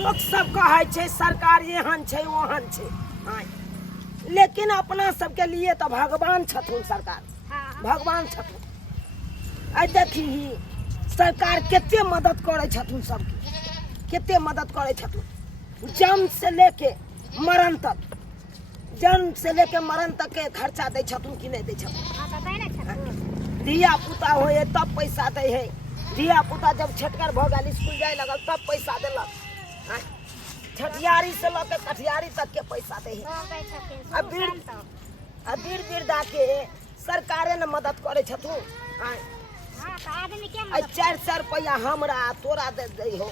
लोग सब कहे छे सरकार एहन छे ओहन छे, लेकिन अपना सबके लिए तो भगवान छथुन सरकार, भगवान छथुन। आई देखी सरकार केते मदद करे छथुन सबके, केते मदद करे छथुन। जन्म से लेके मरण तक, जन्म से लेके मरण तक के खर्चा दे छथुन कि नहीं दे छथुन। धिया पुता होए तब पैसा दे है, धिया पुता जब छटकर भ गल स्कूल जाए लगल तब पैसा देलक। छठियारी से लेके कठियारी तक के पैसा दे है। अब वीर वृद्धा के सरकारे ने मदद करे छथुन। 400 रुपया हमरा तोरा दे दे हो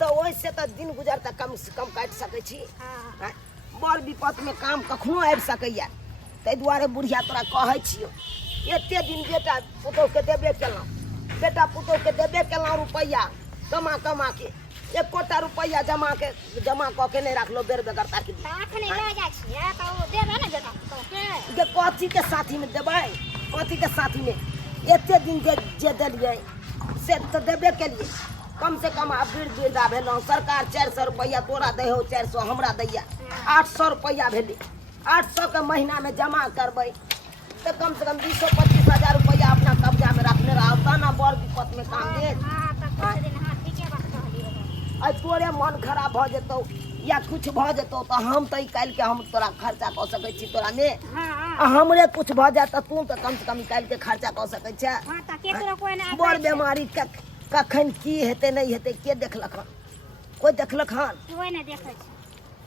तो वैसे तो दिन गुजर तक कम से कम काट सके छी। बड़ विपत में काम कखनो आबि सकैया, ताहि दुआरे बुढ़िया तोरा कहै छियो एते दिन बेटा पुतोह के देबे केलहुँ, बेटा पुतोह के देबे केलहुँ रुपैया कमा कमा के, एकोटा रुपैया जमा कऽ के नहीं रखलो बेर बेगरता के जे कथी के साथी में देबै, कथी के साथी में एते दिन जे देलिए से तो देबे केलिए। कम से कम अब वृद्धा भेलौं, सरकार 400 रुपया तोरा दे हो, 400 हमरा दैया, 800 रुपया भेले। 800 के महीना में जमा करबै तो कम से कम 20-25 हजार रुपया अपना कब्जा में रखने रहो, तना बड़ विपत में काम दे। तोरे मन खराब भ जेतौ या कुछ भ जेतौ तो हम तो काल के हम तोरा खर्चा कऽ सकै छी तोरा में। हमरे कुछ भ जात तू तो कम से कम काल के खर्चा कऽ सकै छ। बड़ बीमारी कखन की हेतै नहीं हेतै के देखलक हन, कोई देखलक हन कोई नहीं देखै छै।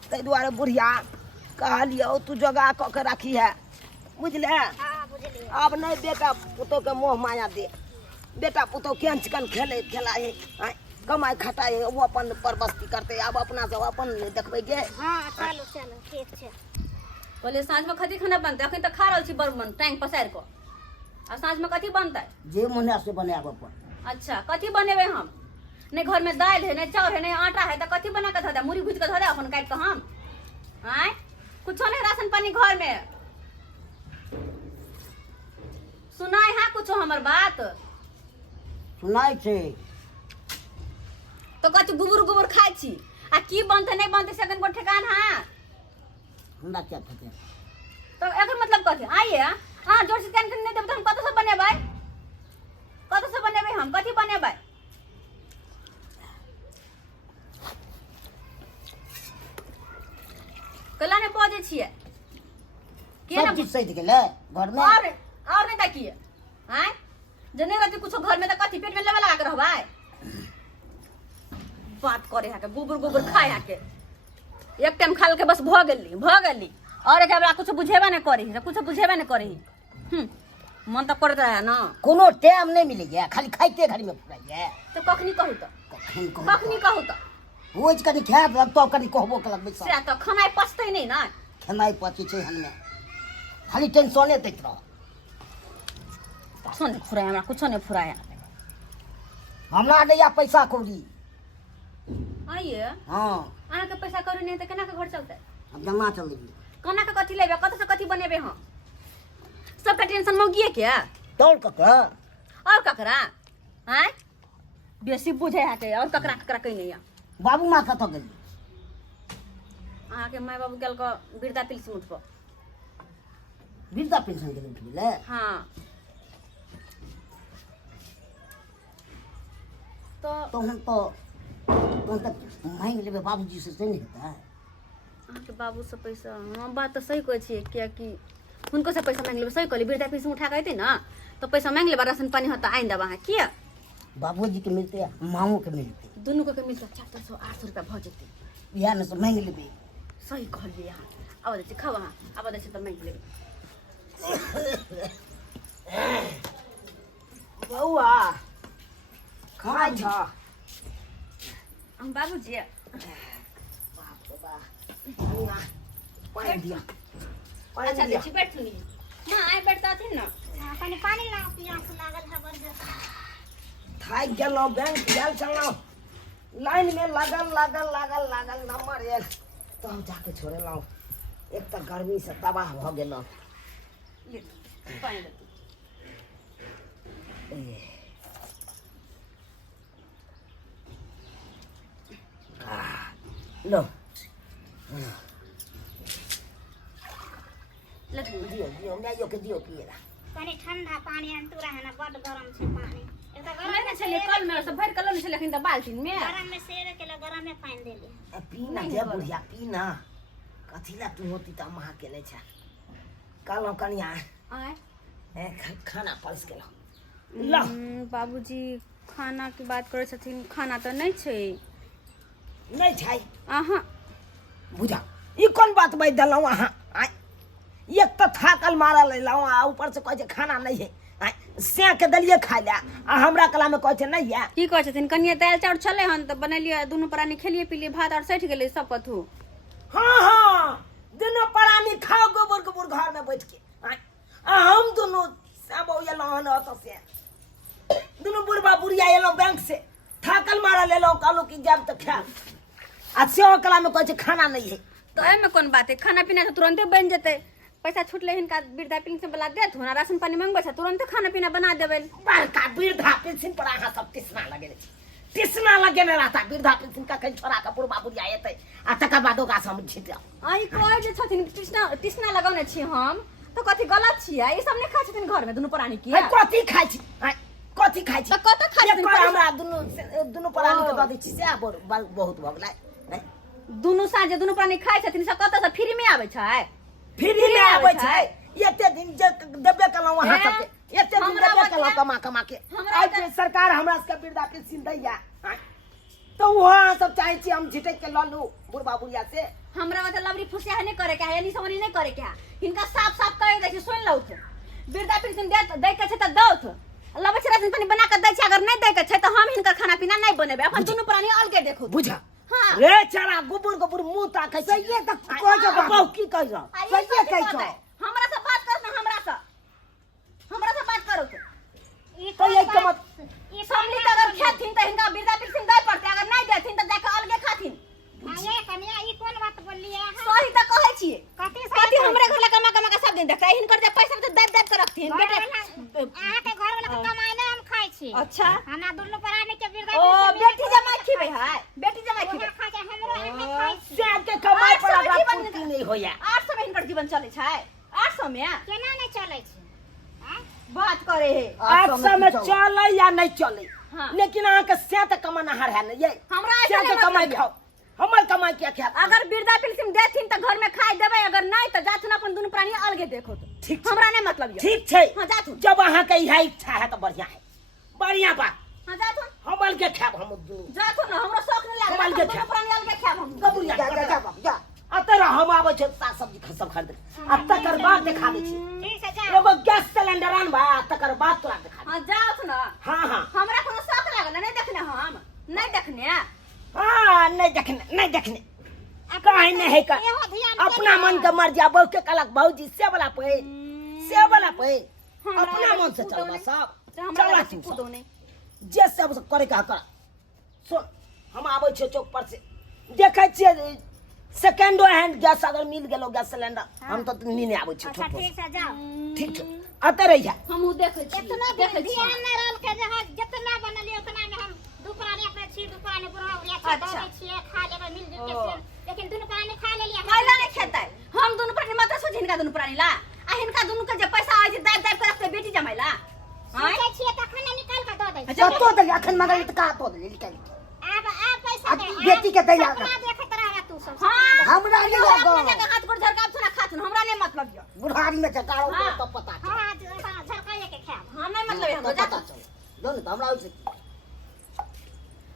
ताहि दुआरे बुढ़िया कहलियौ तू जोगा कऽ के रखी है, बुझले। अब नहीं बेटा पुतोह के मोह माया दे, बेटा पुतोह केहन चिकन खेले खेला है, कमाई खटाई वो अपन परबस्ती करते। अब अपना सब अपन देखबै गे। चलो चलो ठीक छै। पहले साँझ में कथी खाना बनते, अखन तक खा रहल छी बड़ मन टैंक पसार को। आ साँझ में कथी बनते जे मने से बनाब अपन। अच्छा कथी बनेबे हम, नहीं घर में दाल है नहीं चाउर है नहीं आटा है तो कथी बना के धो दे, मुरही भूज के धो दे अपन काट के हम। आय कुछो नहीं राशन पानी घर में सुनाई है कुछो हमर बात सुनाई छे तो कथी गुबुर गुबुर खाई छी। आ की बनते नहीं बनते से को ठेकान है हमरा क्या पता। तो एकर मतलब कथी आइए हां जोर से कान के नहीं देब तो हम कत से बनेबै, कत से बनेबै हम कथी बनेबै। कला ने पहुंचे छिए के सब चीज सही गेले घर में और नहीं ताकिए हैं जने रहती कुछ घर में तो कथी पेट में लेवे लगा के रहबै। बात करे है के गोबर गोबर खाए है के एक टाइम खा के बस भ गेली और एक हमरा कुछ बुझेबे नहीं करी, कुछ बुझेबे नहीं करी। मन तो करत रहे ना, कोनो टाइम नहीं मिले खाली खाइते घड़ी में पुराइए। तो कखनी कहू तो कखनी कहू तो रोज कनी खाए तो कनी कहबो कलक बैसा से तो खाना पचते नहीं ना, खेनाई पची छै हन में खाली टेंशने दैत रह। कुछो नहीं फुराए हमरा, कुछो नहीं फुराए हमरा दैया पैसा कौड़ी। आइए हां अहाँ के पैसा कौड़ी नहीं तो केना के घर चलते। अब जमा चल केना के कथी लेबे, कत से कथी बनेबे हम। सबका टेंशन मौगिए के तौल ककरा और ककरा हैं बेसी बुझे है के और ककरा ककरा कहीं नहीं है। बाबू माँ कत गेल अहाँ के माय बाबू गेल को वृद्धा पेंशन उठ को वृद्धा पेंशन के उठ गेले। हां तो हम तो मांग लेबे बाबूजी से नहीं होता है। अहाँ के बाबू से पैसा हम बात तो सही कहै छियै किया कि उनको से पैसा मांग लेबे सही कहली, वृद्धा पेंशन उठा के अइते ना तो पैसा मांग लेबा, राशन पानी होता आइन देबा अहाँ किया। बाबूजी के मिलते मामू के मिलते दुनू के मिलते 400-800 रुपया भ जेतै। बिहार में से मांग लेबे। सही कहलिए अहाँ आब दै छी खाओ अहाँ आब दै छी तो मांग लेबे। बौआ खाय छ हम बाबूजी बाप रे बा पानी दिया अच्छा देखी बैठ ली मां आए बैठता थी ना पानी पानी ला प्यास लागल है बड़ थाक गेलौ बैंक गेल छलौ लाइन में लागल नंबर आयल तब जाके छोड़ेलौ। एक तो गर्मी से तबाह भ गेलौ। ले पानी ले लो लेकिन दियो दियो मैं के दियो पिएगा कनी ठंडा पानी अंतुरा है ना बड़ गरम छे पानी एक तो नहीं गरम छले कल में सब भर कल में छले लेकिन त बाल्टीन में गरम में सेरे के लिए गरम में पानी दे ले पीना दे बुढ़िया पीना कथी ला तू होती त महा के नहीं छा कालो कनिया आय खाना परस के लो बाबूजी खाना की बात करे छथिन खाना तो नहीं छै नहीं छाई अहाँ बुझा ये कौन बात भाई दलौ अहाँ एक तो थाकल मारल लौ ऊपर से कहे खाना नहीं है से के दलिए खा ले आ हमरा कला में कहे नहीं है की कहै छथिन कनिया दाल चाउर छले हन त बनेलिए दुनु प्राणी खेलिए पिलिए भात और सठ गेलै सब कथु हाँ हाँ दोनों प्राणी खाओ गोबर गोबर घर में बैठ के आ हम दोनों सब एलो हन अत से दोनों बुढ़बा बुढ़िया एलो बैंक से थाकल मारल एलो कहलो कि जब तक खा आ से कला में कहे खाना नहीं है तो एमे कोन बात है खाना पीना तो तुरंते बन जते पैसा छूटले हिनका वृद्धा पेंशन वाला देत हो ना राशन पानी मांगबे छ तुरंते खाना पीना बना देबे बड़का वृद्धा पेंशन पर अहाँ सब तिसना लगे न रहता वृद्धा पेंशन का कहीं छोरा का बुढ़बा बुढ़िया एतै आ तकर बाद ओकरा से हम झिट आई कहै जे छथिन कृष्णा लगाउने छी हम तो कथी गलत छियै ई सब नै खाइ छथिन घर में दुनु प्राणी की कथी खाइ छी कथी खाइ छी तो कत खाइ छथिन हमरा दुनु प्राणी के द दै छी से बहुत भ गेलै दुनु साँझे दुनु प्राणी खाइ छथिन सब कत से फ्री में आबै छै फ्री में आबै छै एते दिन जे देबे कलौ वहां सबके एते दिन देबे कलौ कमा के आई जे सरकार हमरा सबके वृद्धा पेंशन दैया तो वहां सब चाहे छी हम झिटक के ल लू बुढ़बा बुढ़िया से हमरा मतलब लवरी फुसिया नहीं करे के है यानी समरी नहीं करे के है इनका साफ साफ कह दे छी सुन लौ त वृद्धा पेंशन दे के छै त दौ त लबे राशन पानी बना के दै छै अगर नहीं दै के छै त हम हिनका खाना पीना नहीं बनेबे अपन दुनु प्राणी अलगे देखो बुझा हां रे चला गुबुर मुंह ताकै छै ये त कह जे बहु की कह जा सही कह छ हमरा से बात कर ना हमरा से बात करो तो ये कमत ई समली त अगर खेथिन त हिनका वृद्धा पेंशन दै पड़ते अगर नहीं देथिन त जाके अलगे खाथिन ये कन्या ई कोन बात बोललिए है सही त कहै छियै कथी हमरे घर ला कमा के सब दिन देखै हिनकर जे पैसा त दाब के रखथिन बेटा अहाँ के घर वाला के कमाई नै हम खाइ छी अच्छा हमरा दुनु प्राणी के वृद्धा ओ बेटी जमाई खिबै है बेटी जमाई खिबै खा के हमरो हमें खाइ छी से के कमाई पर हमरा पूर्ति नहीं होया 800 में हिनकर जीवन चले छै 800 में केना नै चलै छै हैं बात करे है 800 में चले या नहीं चले हाँ। लेकिन अहाँ के से त कमाना है न ये हमरा से ऐसा के कमाई खाओ हमर कमाई क्या क्या अगर वृद्धा पेंशन देथिन त घर में खाई देबै अगर नहीं त जाथुन अपन दुनु प्राणी अलगे देखो ठीक हमरा नहीं मतलब ये ठीक छै हां जाथुन जब अहाँ के यही इच्छा है तो बढ़िया बात हां जाथुन हम अलगे खाब हम दुनु जाथुन हमरा शौक नहीं हम लागल अलगे दुनु प्राणी अलगे खाब हम कबूल जा अतरा हम आबै छै साग सब्जी सब खरीद आ तकर बाद देखा दै छी ठीक है जा एगो गैस सिलेंडर आनबा तकर बाद तोरा देखा हां जाथुन हां हमरा कोनो शौक लागल नहीं देखने हम नहीं देखने हां नहीं देखने काहे नहीं है का अपना मन के मर्जी बहु के कलक भौजी से वाला पे अपना मन से चलबा सब हमरा चला लगे कूदो नहीं जे सब करे का कर सुन हम आबै छै चौक पर से देखै छियै सेकेंडो हैंड गैस अगर मिल गेलो गैस सिलेंडर हम तो नीने आबै छै अच्छा ठीक है जाओ ठीक छै अते रह जा हम देखे छी इतना ध्यान नहीं रहल के जहां जितना बनलिए उतना में हम दू प्राणी अपने छी दू प्राणी बुढ़ा उरिया छी अच्छा। दे छी खा लेबे मिल जुल के लेकिन दुनु प्राणी खा लेलिए खाइला नहीं खेतै हम दुनु प्राणी मत सोच हिनका दुनु प्राणी ला आ हिनका दुनु के जे पैसा आइ जे दाब के रखते बेटी जमाइला सोचै छी त खाना निकाल के दे दै अच्छा तो दे अखन मगर त का तो दे निकाल अब पैसा दे बेटी के दैला देखत रहा तू सब हां हमरा नहीं लगो हाथ पर झरकाब छना खाथुन हमरा नहीं मतलब यो बुढ़ारी में चकाओ तो पता हां झरकाए के खाब हां नहीं मतलब हम जा पता चल दोन त हमरा से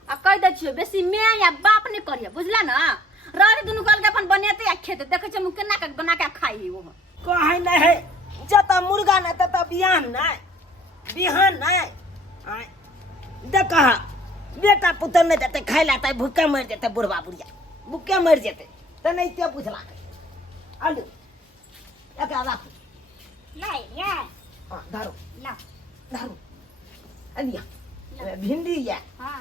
आ कह दै छियो बेसी माय या बाप नहीं करिए बुझला ना रानी दुनु कल के अपन बनेते आ खेते देखे छ मु केना के बना के खाई वो कहे नहीं है जत मुर्गा नहीं तत बिहान नहीं आय देख बेटा पुत्र नहीं देते खाई लाता भूखे मर जेते बुढ़वा बुढ़िया भूखे मर जेते तो नहीं ते बुझला आलू एकरा राखू लाई या हां धारो ला अलिया भिंडी है हां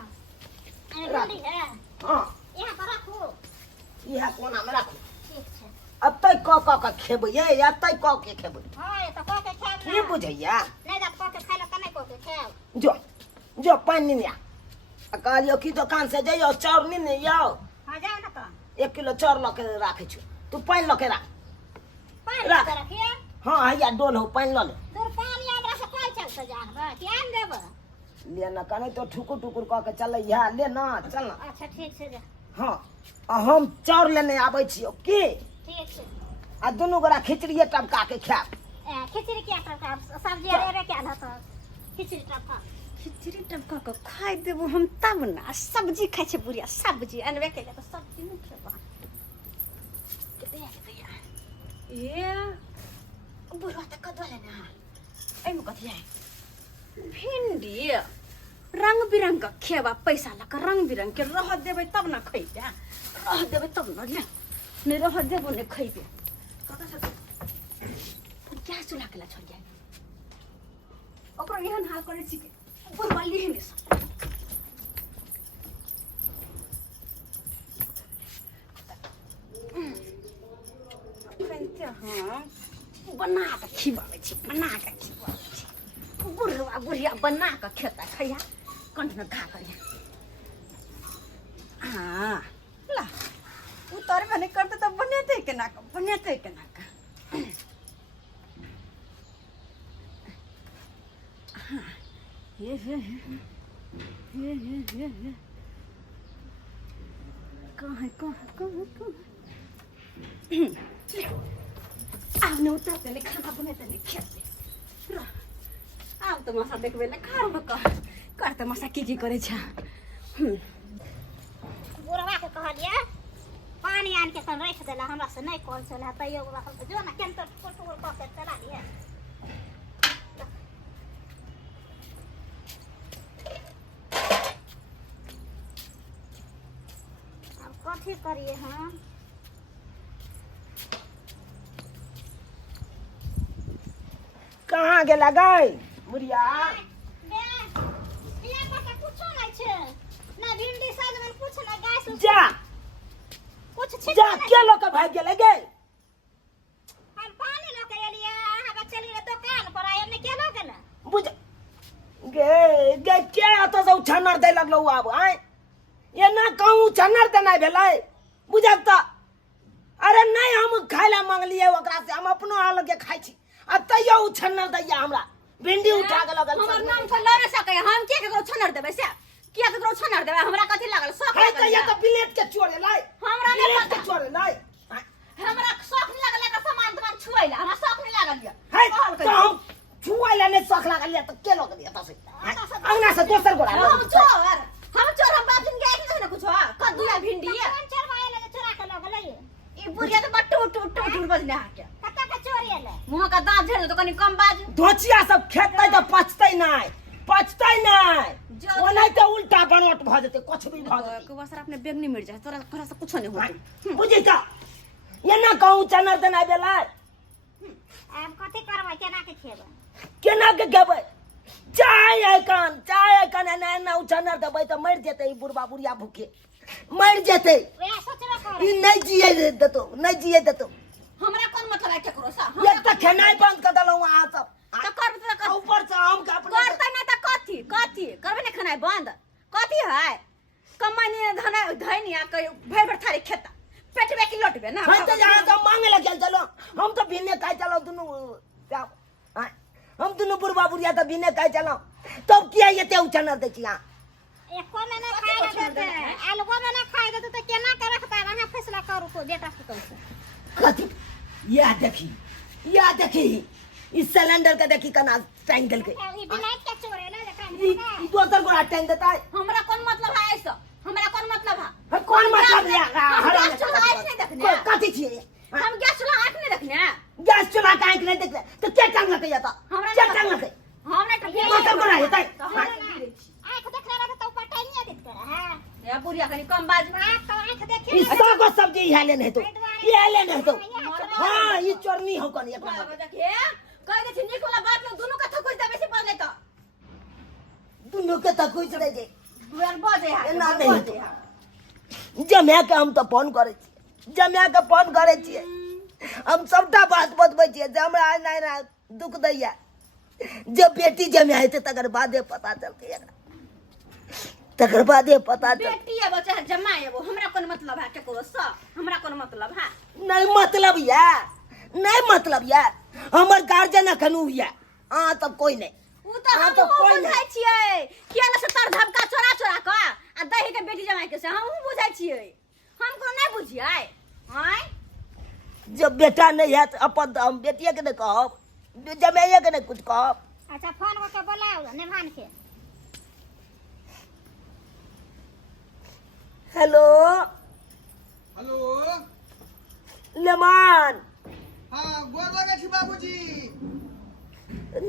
भिंडी है हां यहां पर रखो यह कोना में राखू ठीक छै अतै क खेबै ये अतै क के खेबै हां ये त के खाब की बुझैया नहीं दा के खाइला त नहीं के खाब जो पानी नहीं आ कहलियो की दुकान से जाइयो चाउर नहीं आओ हां जाओ ना तो 1 किलो चाउर लऽ के राखै छी तू पानि लऽ के राख पानी राख। के रखिए हाँ हैया डोल हो पानि लऽ ले तोर पानी हमरा से कोई चलते जानबा केहन देबा ले ना कने तो ठुकुर ठुकुर कह के चलै है ले ना चल ना अच्छा ठीक छै दे हाँ आ हम चाउर लेने आबै छियौ की ठीक छै आ दुनू गोरा खिचड़िए टपका के खायब खिचड़ी क्या टपका सब्जी अरे क्या न तो खिचड़ी टपका खिचड़ी टपका के खाइ देबो हम तब ना सब्जी खाइ छै बुढ़िया सब्जी अनबे के तो सब्जी नहीं खेबा ये बुढ़वा त कदो लेना एमे कथि है भिंडी रंग बिरंग का खेबा पैसा लगा रंग बिरंग के रह देबे तब ना खइबे रह देबे तब ना ले नहीं रह देबो नहीं खइबे कत से गैस चूल्हा के ला छोड़ जाए ओकरो एहन हाल करे छी के ऊपर वाली है ने हाँ बना के खिबावे छी बना के खिबावे छी बुढ़वा बुढ़िया बना के खेता खैया कंठ में घा करिया हाँ ला उतर में नहीं करते तो बनेते के ना हाँ ये कहाँ आपने उतरते नहीं खाना बनाते नहीं खेते आप तो मसा देखबे ना खाओ करते मसा की करे छा बुढ़वा के कहलिए पानी आन के सन रख देला हमरा से नहीं कॉल चला तैयो जो ना केन तो टोटोर कह के चला लिए अब कथी करिए हम कहाँ गेला गई बुढ़िया कुछो नहीं छे ना भिंडी सजमन कुछ ना गैस जा कुछ छिट जा के लोग के भाग गेले गई हम पानी लेके एलिए अहाँ चली रे दुकान पर आए हमने केना केना बुझ गे गे के अत से उछनर दे लगलो आब आय ये ना कहूँ उछनर देना भेलै बुझक त अरे नहीं हम खाय ला मांगलिए ओकरा से हम अपनो हाल के खाइ छी आ तैयो उछनर दैया हमरा भिंडी उठा के लगल हमर नाम से लड़े सके हम के केकरो छनर देबे से किया केकरो छनर देबे हमरा कथि लागल शौक है लागल तैया तो बिलेट के चोरे लाई हमरा नहीं बिलेट के पता चोरे लाई हमरा शौक नहीं लागल एकर सामान छुआइला हमरा शौक नहीं लागल ये है तो हम छुआइला नहीं शौक लागल त के लोग दिया तसे अंगना से दोसर गोरा हम चोर हम बाप दिन गए कि ना कुछ कद्दू भिंडी कौन चरवाए ले चुरा के लोग ले ई बुढ़िया तो बट्टू टूट बजने हाके कत्ता के चोरी ले मुंह का दांत झड़ तो कनी कम बाज धोचिया सब खेतै त पचतै नहीं वो नहीं तो उल्टा बनवट भ जते कुछ भी भ जते को बस अपने बेग नहीं मिट जाए तोरा से कुछ नहीं होते बुझी का ये ना कहूँ चनर देना बेला अब कथी करबै केना के खेबै चाय आइकन एना उछनर देबै त मर जेतै बुढ़बा बुढ़िया भूखे मर जेतै वएह सोचबे कर ई नहीं जिए देतो हमरा कौन मतलब है केकरो सा एक त खेनाइ बंद कर देलौ अहाँ सब तो कर तो ऊपर से हम का अपने करते ना तो कथी करबे नहीं खाना बंद कथी है कमानी धना धैनी आ के भर भर थारी खेता पेटबे की लोटबे ना हम तो यहाँ से मांगे लगे चलो हम तो बिने काय चलो दुनु हम दुनु बुढ़बा बुढ़िया तो बिने काय चलो तब किया ये ते उछनर दे छिया एको में ना खाए देते अलगो में ना खाए देते तो केना के रखता वहां फैसला करू तो बेटा से कैसे कथी या देखी इस सिलेंडर का देखी कना टाइम दल के ई बिलाइट के चोरे ले ई दोसर को टाइम देता है हमरा कौन मतलब है ऐसा हमरा कौन मतलब है कौन मतलब है गैस चूल्हा आँख नहीं देखने कथी छिए हम गैस चूल्हा आँख नहीं देखने गैस चूल्हा का आँख नहीं देखते तो क्या टांग लगे जाता क्या टांग लगे हमने तो दोसर को रहता है आंख देखने रहे तो ऊपर टाइम दिखता है या बुढ़िया कनी कम बाज तो आंख देखे इस को सब्जी ये लेने तो हां ये चोरनी हो कन एक नंबर देखिए कह दे छिनी कोला बात में दोनों का थकुच दे बेसी पड़ले तो दोनों के तक कुछ रह जाए दुआर बजे है ना नहीं जमे के हम तो फोन करे छी हम सबटा बात बतबै छियै जे हमरा आज नहीं दुख दैया जब बेटी जमे हेतै तकर बादे पता चलतै एकरा तकर बादे पता चल। बेटी एबो चाहे जमाई एबो हमरा कोन मतलब है केकरो स हमरा कोन मतलब है नहीं मतलब या नहीं मतलब या हमर गार्जियन कनु या हां तब कोई नहीं उ त हम बुझाइ छियै किया न से तर धबका चोरा चोरा क आ दही के बेटी जमाई के से हम बुझाइ छियै हम को नहीं बुझियै हैं जब बेटा नहीं है तो अपन हम बेटिया के नहीं कहब जमाइया के नहीं कुछ कहब। अच्छा फोन करके बोलाओ निभान के। हेलो हेलो लेमान हाँ गोर लगे छी बाबूजी।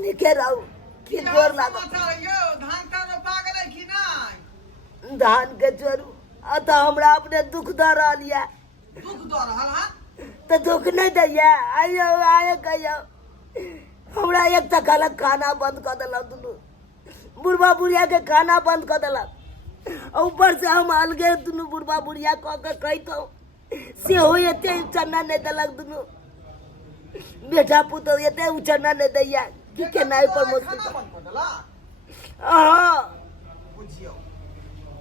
निके रहू फिर गोर लागो। धान का रोपा गेलै कि नहीं? धान के चोरू अत हमरा अपने दुख द रहल या दुख दऽ रहल हँ तो दुख नहीं दैया आइयो आए कहियो हमरा एक तक अलग खाना बंद कर दिलक दुनू बुढ़बा बुढ़िया के खाना बंद कर दिलक ऊपर से हम अलगे दुनू बुढ़बा बुढ़िया कह के कहितो से हो एते चन्ना नहीं दिलक दुनू बेटा पुतो एते उचन्ना नहीं दैया कि केनाई पर खाना मुश्किल बंद कऽ देला। हां बुझियौ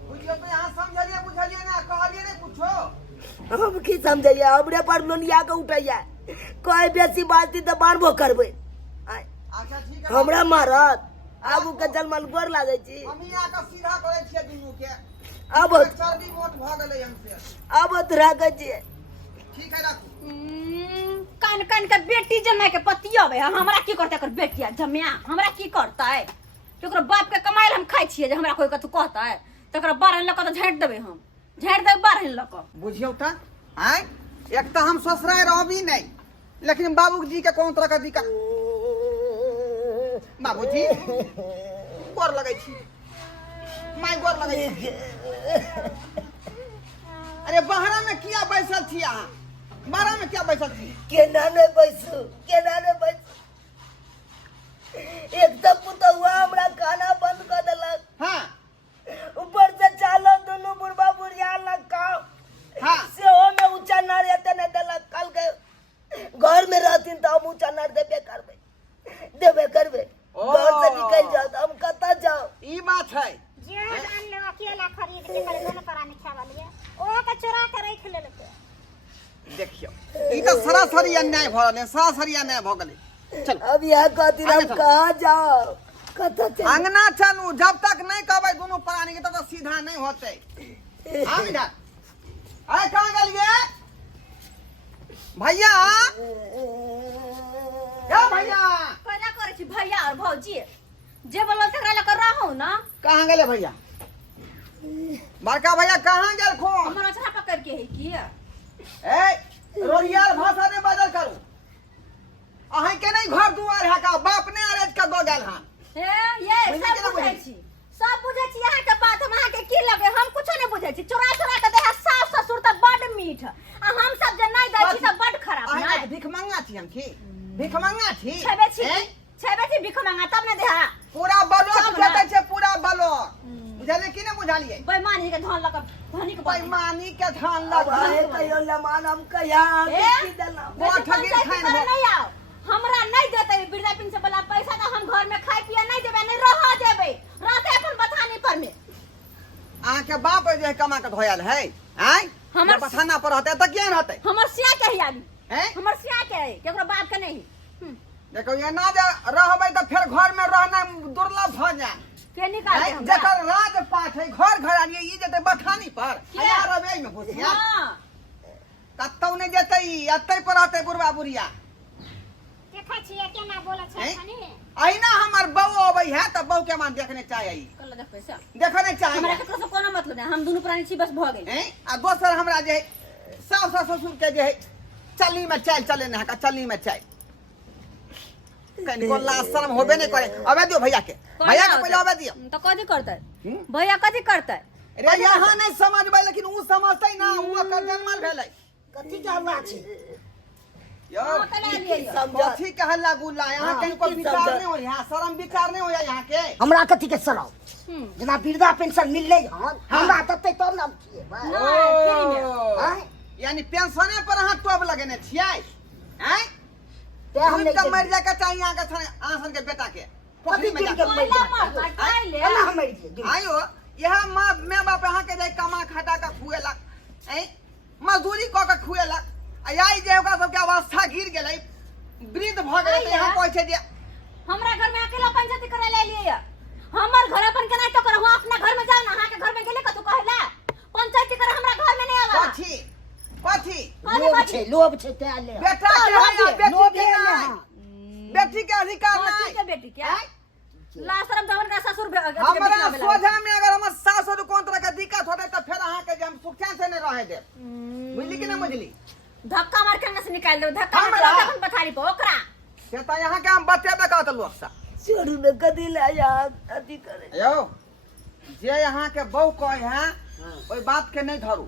बुझियौ तो यहाँ समझलिए बुझलिए ना कहलिए नहीं कुछो। हम की समझिए हमरे पर लोनिया के उठैया कोई बेसी बात तो मारबो करबै आय, अच्छा ठीक है हमरा मारत आगू के जलमल गोर लागे छी हम यहाँ का सीधा करे छियै दुनू के। अब चर्बी मोट भ गेलै हमसे। अब राखे छी ठीक है रखू। कान कान के बेटी जमाई के पतियावे हमरा की करते कर बेटिया जमिया हमरा की करतै केकरो बाप के कमाइल हम खाइ छियै जे हमरा कोई कतु कहतै तकरा बारहन लक त झाँट देबै हम झाँट देबै बारहन लक बुझियौ त आय एक तो हम ससुराल रहबी नहीं लेकिन बाबूजी के कोनो तरह का दिक्कत। बाबूजी गोर लगे छी माय गोर लगे छी। अरे बहरा में किया बैसल थी अहाँ? बाहरा में क्या बैसल थी? केना ने बैसू एक तो पुतहुआ हमरा खाना बंद कर देलक हाँ ऊपर से चालो दोनों बुढ़बा बुढ़िया लग काम हाँ से हो में ऊंचा नार एते नहीं देलक कल के घर में रहतीन तो हम ऊंचा नार देबे करबे घर से निकल जाओ तो हम कता जाओ। ई बात है। जे आन ले अकेला खरीद के करे दोनों प्राणी खावा लिए ओ के चोरा के रख लेलक। देखियो ई तो सरासरी अन्याय भ रहले सरासरी अन्याय भ गेलै। चल अब यहाँ कहती हम आगे चलो। कहाँ जाओ कता चल अंगना चलू जब तक नहीं कहबै दोनों प्राणी के तो सीधा नहीं होते। हम इधर आय कहाँ गेलिए भैया? क्या भैया? कहला करे छी भैया और भौजी जे बोलो तकरा लक रहौ न कहाँ गेले भैया? बड़का भैया कहाँ गेल खो? हमरा छरा पकड़ के है की ए रोहियार भाषा ने बदल करू। अहाँ के नहीं घर दुआर है का बाप ने अरेज का दो गेल हां। ये बुझै सब छी ना बुझै बुझै? छी सब बुझै छी यहाँ के बात हम अहाँ के की लगे हम कुछो नहीं बुझै छी चोरा चोरा के देहा सास ससुर त बड मीठ आ हम सब जे नहीं दै छी सब बड खराब अहाँ नहीं के भिख मंगा छी हम की? भिख मंगा छी? छेबे छी भिख मांगा तब ने देहा पूरा बलो सब ना। देते छे पूरा बलो। बुझलिए कि नहीं बुझलिए? बेईमानी के धन लक धनी के बाई बेईमानी के धान अब लगा। आए कहियो लमान हम कहिया की देला वो ठगी खाइन हो। नहीं आओ हमरा नहीं देते वृद्धा पेंशन वाला पैसा तो हम घर में खाए पिए नहीं देबे नहीं रह देबे रहते अपन बथानी पर में अहाँ के बाप जे कमा के धोयल है आय हमर- हमर बथाना पर रहते त केहन रहते हमर सिया के ही आदमी हैं? हमर सिया के है केकरो बाप के नहीं देखो ये ना जे रहबै त फिर घर में रहना दुर्लभ भ जाए। के निकाल हैं? दे हमरा जेकर राज पाठ है घर घरानी ई जेते बथानी पर किया? आया रबे में घुसिया हां कतौ नहीं जेते ई अतै पर रहते बुढ़वा बुढ़िया। देखै छियै केना बोलै छै हैं? खनी अहिना हमर बहू अबै है त बहू के मान देखने चाहिए कल देख पैसा देखने हमरा चाहिए केकरो से कोनो मतलब नहीं हम दोनों प्राणी छी बस भ गेल हैं? आ दोसर हमरा जे है सास ससुर के जे है चलनी में चाय चले ना का चलनी में चाय कहीं को लाज शर्म होबे नहीं करे। अबे दियो भैया के पहले अबे दियो। तो कथी करतै भैया कथी करतै रे यहाँ नहीं समझबै लेकिन ऊ समझतै ना ऊ ओकर जन्मल भेलै। कथी के हल्ला छै यो हां तले लिए समझ कथी के हल्ला गुल्ला यहाँ हाँ, कहीं को की विचार समझ? नहीं हो यहाँ शर्म विचार नहीं हो यहाँ के। हमरा कथी के सराव जना वृद्धा पेंशन मिलले हन हमरा तते तब नाम किए ओ, यानी पेंशने पर अहाँ टोब लगेने छियै हैं? ते हम हम नहीं मर जाके चाहिए यहाँ के आसन के बेटा के पोखरी में कथी जाके के मर कोयला मर काई ले हम मर गए आयो यह माँ बाप यहाँ के जाए कमा खटा के खुएलक, मजदूरी कऽ के खुएलक, आई जे ओकरा सबके अवस्था गिर गेलै, वृद्ध भऽ गेलै, तऽ यहाँ कहै छै जे हमरा घर में अकेला पंचायती करे ले लिए हमर घर अपन केना तो करो अपना घर में जाओ ना अहाँ के घर में गेले कतु कहला पंचायती करे हमरा घर में नहीं आवा कथी लोभ छे ते ले बेटा के है बेटी के नहीं, बेटी के अधिकार नहीं के बेटी क्या लाशरम जवन का ससुर हमरा सोझा में अगर हमर सास और कोन तरह के दिक्कत होते तो फिर अहाँ के जे हम सुख से नहीं रहे दे, बुझली कि नहीं बुझली? धक्का मार के से निकाल दो, धक्का मार के अपन पथारी पे ओकरा से त यहाँ के हम बतेबे कहत लोग सा छोड़ू ने कदी ले जा अथी करे यो जे यहाँ के बहु कहे हैं ओई बात के नहीं धरू,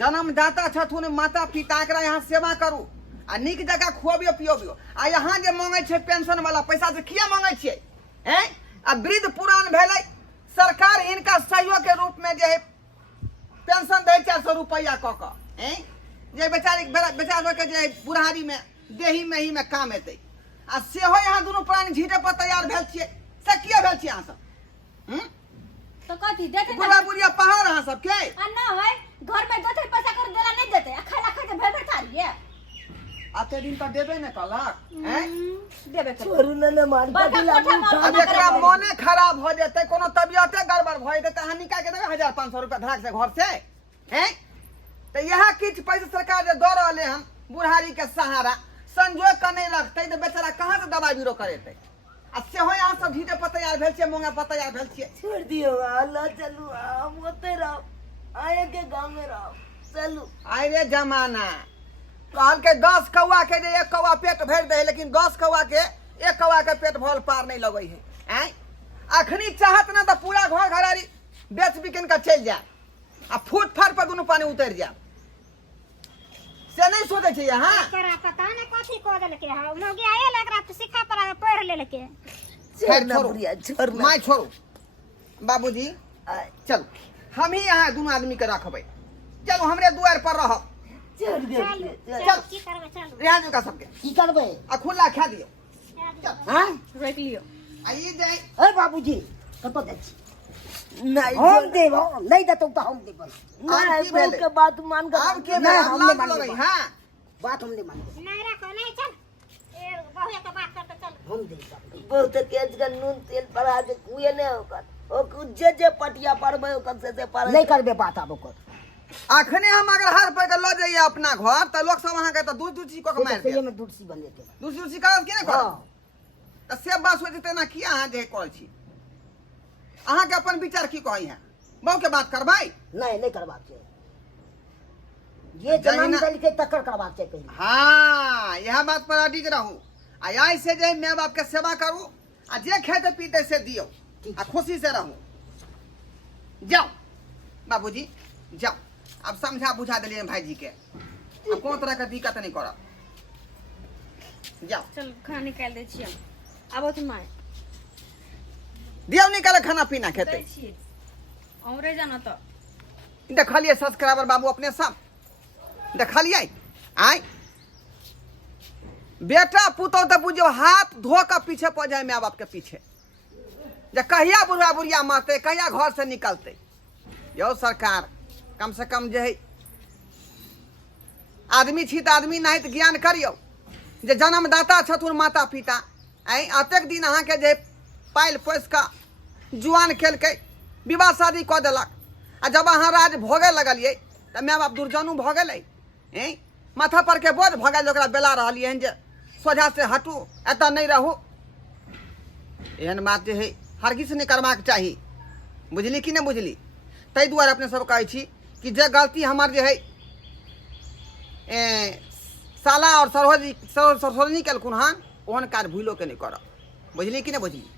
जन्मदाता छथुन माता पिता एकरा यहाँ सेवा करू आ निक जगह खुआबियो पियोबियो। आ यहाँ जे मांगे छे पेंशन वाला पैसा से किया मांगे छे हैं? आ वृद्ध पुरान भेलै, सरकार इनका सहयोग के रूप में जे है पेंशन दे 400 रुपया क क हैं, जे बेचारा के जे बुढ़ारी में देही में ही में काम एतै। आ सेहो यहाँ दुनू प्राणी झीटे पर तैयार भेल छियै, से किया भेल छियै अहाँ सब? तो कथी देते बुढ़ा बुढ़िया पहाड़ अहाँ सब के आ ना है घर में देते पैसा कर देला नहीं देते खाला खा के भेड़ थारिए आते दिन तो देबे न कलक हैं? देबे कर छोड़ू ने मार बड़का कदी लागू कोठा में अब एकरा मोने खराब हो जेतै, कोनो तबियते गड़बड़ भ जेतै, त हानि का के देबे 1500 रुपया धड़क से घर से हैं? त यह किछ पैसा सरकार जे द रहले हम बुढ़ारी के सहारा संजोग के नहीं रखतै त बेचारा कहां से दवाई बीरो करेतै? आ सेहो यहाँ सब झीटे पर तैयार भेल छियै, मोंगा पर तैयार भेल छियै। छोड़ दियो अल्लाह चलू हम होते रहो आए के गांव में रहो चलू। आइ रे जमाना कहल के 10 कौआ के जे एक कौआ पेट भर दे, लेकिन 10 कौआ के एक कौआ के पेट भर पार नहीं लगै है हैं? अखनी चाहत ना तो पूरा घर घरारी बेच बिकिन का चल जाए आ फूट फाट पर दुनू पानी उतर जाए, से नहीं सोचे छे यहाँ? करा पता नहीं कथी को देल के है मोगी आए एकरा तो सिखा पर पढ़ ले के छोड़ ना बुढ़िया छोड़ ना माय छोड़ू बाबूजी, चलो हम ही यहाँ दोनों आदमी के रखबै, चलो हमरे द्वार पर रह, छोड़ दे चल की करबे चल रेहान का सबके की करबे आ खुला खा दियो। हां रोक लियो आइए जाए ए बाबूजी कतो दे नहीं हम देब नहीं देतो तो हम देब नहीं की भेलै? के बात मान कर आब के नहीं हम नहीं लाज मान लगै हां? बात हम नहीं मान नहीं रखो नहीं चल ए बहुए के बात करके चल हम दे बहुत तेज का नून तेल पर आज कुए ने होकर ओ जे पटिया परबे ओकर से पर नहीं करबे बात आब ओकर अखने हम अगर हर पर के ल जाइए अपना घर त लोग सब वहां के त दूध दूची को के मार दे, में दूरसी बन लेते दूध दूची करत कि नहीं करत? हां त से बात हो जते ना किया अहाँ जे कहै छी, अहाँ के अपन विचार की कहै है? बहु के बात करबै? नहीं करबाक चाहिए, ये जन्म दल के तकर करबाक चाहिए पहले। हाँ यह बात पर अडिग रहू, आ आई से जे माय बाप के सेवा करू आ जे खेते पीते से दियो आ खुशी से रहू। जाओ बाबूजी जाओ, अब समझा बुझा दिलिए भाईजी के, अब कोनो तरह के दिक्कत नहीं करब, जाओ चल खाना निकाल दे छियै आबो तुम माय दियो निकाले खाना पीना खेते। दै छी औरे जाना तो देखलिए सब्सक्राइबर बाबू अपने सब देखलिए आय बेटा पुतौ तो बुझो हाथ धो कर पीछे पड़ जाए माँ बाप के पीछे, जे कहिया बुढ़ा बुढ़िया मरते कहिया घर से निकलते। यो सरकार कम से कम जे है आदमी छी तो आदमी नहीं तो ज्ञान करियो, जे जन्मदाता छथुन माता पिता आई अतेक दिन अहाँ के जे पाइल पोस का जुआन खेल के विवाह शादी कऽ देलक, आ जब अहाँ राज भोगे लगलिए तो माय बाप दुर्जनु भ गेलै, माथा पर के बोझ भ गेल, ओकरा बेला रहलिए जे सोझा से हटू एतऽ नहीं रहू। एहन बात जे है हरगिज नहीं करबाक चाही, बुझली कि नहीं बुझली? ताहि दुआरे अपने सब कहै छी कि जे गलती हमार जे है साला और सरसोनी केलखुन हन ओहन काज भूलो के नहीं करब, बुझली कि नहीं बुझली?